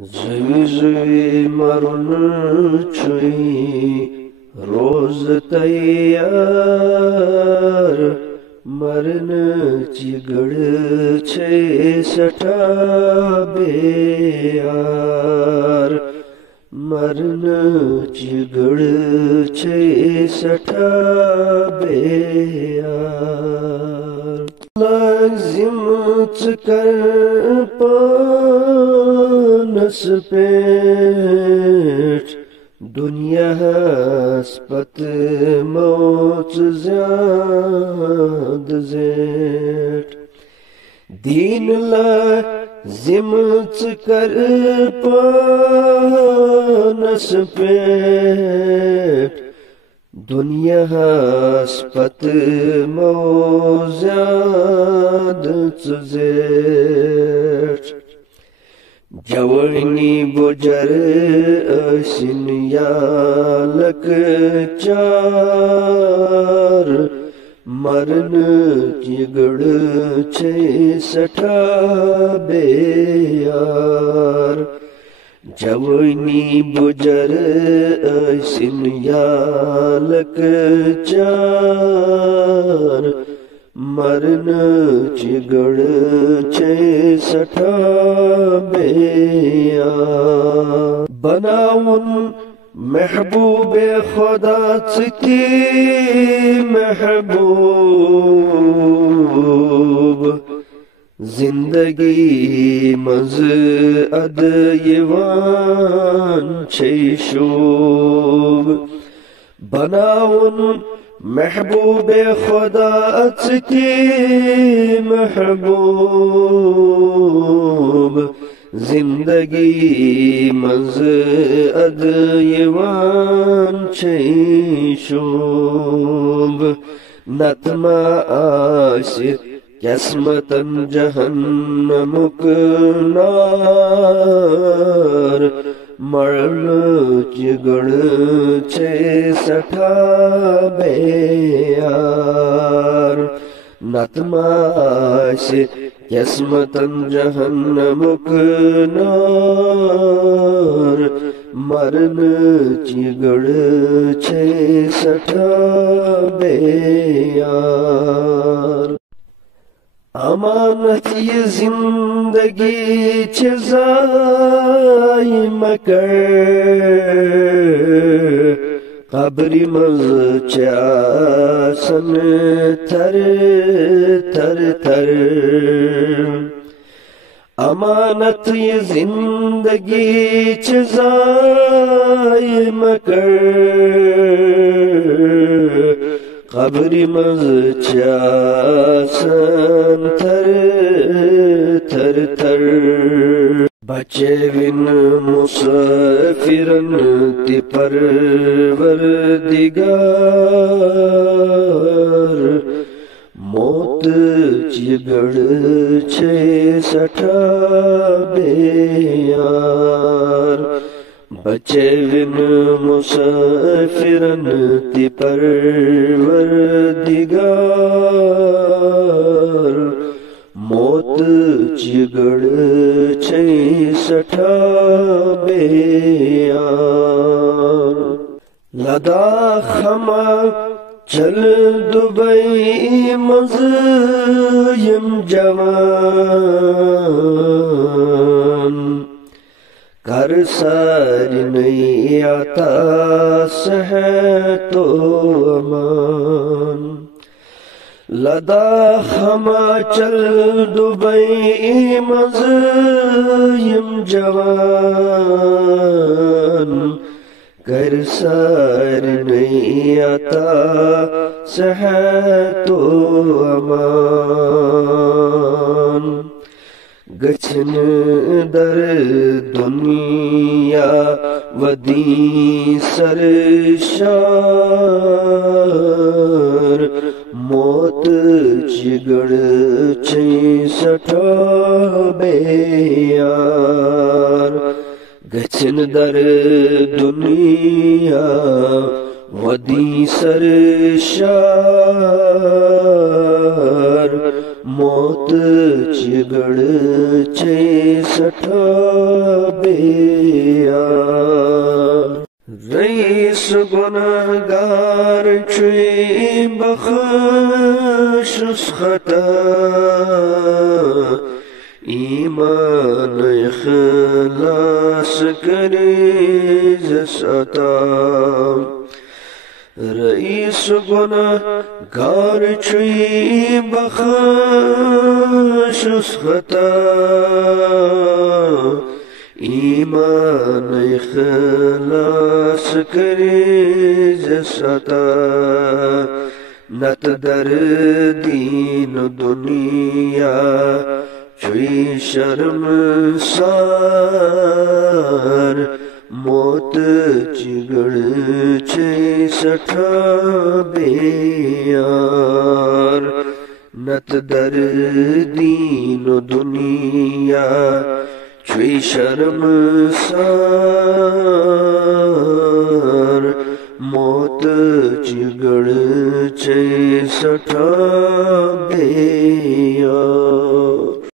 زوی زوی مرن چوی روز تیار مرن چی گڑ چھے سٹا بیار مرن چی گڑ چھے سٹا بیار لازم چکر پانس پیٹ دنیا ہسپت موت زیاد زیٹ دین لازم چکر پانس پیٹ دنیا ہسپت موت زیاد زیٹ جوانی بجر اسن یا لک چار مرن کی گڑ چھے سٹھا بیار جوانی بجر اسن یا لک چار مرن چی گڑ چھے سٹھا بیار بناون محبوب خدا چتی محبوب زندگی مز اد یوان چھے شوب بناون محبوب خدا چتی محبوب زندگی مز اد یوان چھے شوب نتما آسی قسمتن جہنمک نار مرل کی گڑ چھے سٹھا بیار نتماش قسمتن جہنمک نار مرن کی گڑ چھے سٹھا بیار امانت یہ زندگی چھے زائی مکر قبری مز چاسن تھر تھر تھر امانت یہ زندگی چھے زائی مکر قبری مز چاسن تھر تھر تھر بچے ون مسافرن تی پروردگار موت چی گڑ چھے سٹھا بیار بچے ون مسافرن تی پروردگار موت چی گڑ چھے سٹھا بیار لدا خما چل دبئی مزیم جوان کر ساری نہیں آتا صحت و امان لدا خما چل دبئی مزیم جوان کر سار نہیں آتا صحت و امان گچھن در دنیا ودی سرشار موت چی گڑ چھے سٹھا بیار گچھن در دنیا ودی سرشار موت چگڑ چھے سٹھا بیار رئیس گناہگار چھوئی بخشش خطا ایمان اخلاص کریز ستا رئیس گناہگار چھوئی بخشش خطا ایمان اخلاص کریز ستا نت در دین دنیا چوئی شرم سار موت چگڑ چھے سٹھا بیار نت در دین دنیا چوئی شرم سار موت چگڑ چھے سٹھا بیار